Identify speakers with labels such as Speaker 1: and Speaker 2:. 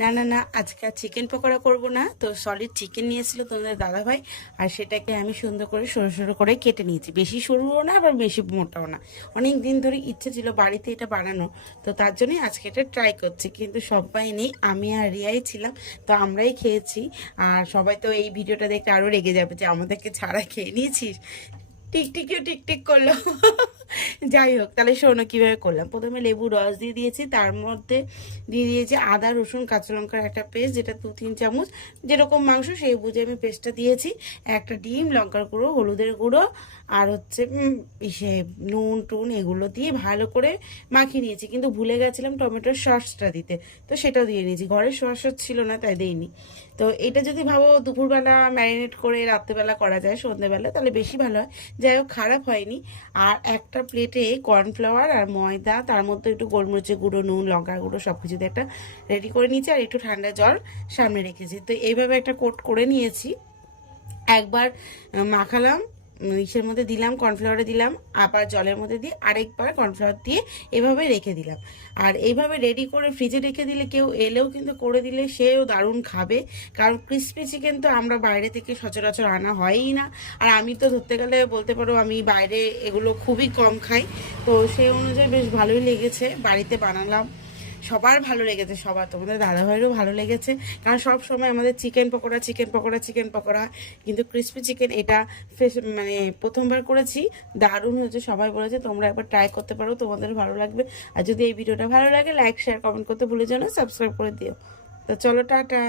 Speaker 1: না না না, আজকে আর চিকেন পকোড়া করব না। তো সলিড চিকেন নিয়েছিল তোমাদের দাদাভাই, আর সেটাকে আমি সুন্দর করে সরু সরু করে কেটে নিয়েছি। বেশি সরুও না, আবার বেশি মোটাও না। অনেক দিন ধরে ইচ্ছে ছিল বাড়িতে এটা বানানো তো তার জন্যই আজকে এটা ট্রাই করছি। কিন্তু সবাই নেই, আমি আর রিয়াই ছিলাম, তো আমরাই খেয়েছি। আর সবাই তো এই ভিডিওটা দেখে আরও রেগে যাবে যে, আমাদেরকে ছাড়া খেয়ে নিয়েছিস? টিকটিকিও টিকটিক করল। যাই হোক, তাহলে শোনো কীভাবে করলাম। প্রথমে লেবু রস দিয়ে দিয়েছি, তার মধ্যে দিয়ে দিয়েছি আদা, রসুন, কাঁচা লঙ্কার একটা পেস্ট, যেটা দু, তিন চামচ যেরকম মাংস সেই বুঝে আমি পেস্টটা দিয়েছি। একটা ডিম, লঙ্কার গুঁড়ো, হলুদের গুঁড়ো, আর হচ্ছে ইসে নুন, টুন এগুলো দিয়ে ভালো করে মাখিয়ে নিয়েছি। কিন্তু ভুলে গেছিলাম টমেটোর সসটা দিতে, তো সেটাও দিয়ে নিয়েছি। ঘরের সস ছিল না, তাই দিইনি। তো এটা যদি ভাবো দুপুরবেলা ম্যারিনেট করে রাত্রেবেলা করা যায় সন্ধ্যেবেলা তাহলে বেশি ভালো হয়। যাই হোক, খারাপ হয়নি। আর একটা প্লেটে কর্নফ্লাওয়ার আর ময়দা, তার মধ্যে একটু গোলমরিচের গুঁড়ো, নুন লঙ্কা গুঁড়ো সব কিছু দিয়ে একটা রেডি করে নিয়েছি আর একটু ঠান্ডা জল সামনে রেখেছি। তো এইভাবে একটা কোট করে নিয়েছি। একবার মাখালাম ইসের মধ্যে দিলাম কর্নফ্লাওয়ারে দিলাম, আবার জলের মধ্যে দিয়ে আরেকবার কর্নফ্লাওয়ার দিয়ে এভাবে রেখে দিলাম। আর এইভাবে রেডি করে ফ্রিজে রেখে দিলে কেউ এলেও কিন্তু করে দিলে সেও দারুণ খাবে। কারণ ক্রিসপি চিকেন তো আমরা বাইরে থেকে সচরাচর আনা হয়ই না। আর আমি তো ধরতে গেলে বলতে পারো আমি বাইরে এগুলো খুবই কম খাই। তো সেই অনুযায়ী বেশ ভালোই লেগেছে। বাড়িতে বানালাম। সবার ভালো লেগেছে, সবার তোমাদের দাদাভাইয়েরও ভালো লেগেছে। কারণ সব সময় আমাদের chicken pakora chicken pakora chicken pakora, কিন্তু ক্রিসপি চিকেন এটা মানে প্রথমবার করেছি, দারুণ হয়েছে, সবাই বলেছে, তোমরা একবার ট্রাই করতে পারো, তোমাদের ভালো লাগবে। আর যদি এই ভিডিওটা ভালো লাগে লাইক শেয়ার কমেন্ট করতে ভুলে যেও না সাবস্ক্রাইব করে দিও। তো চলো, টাটা।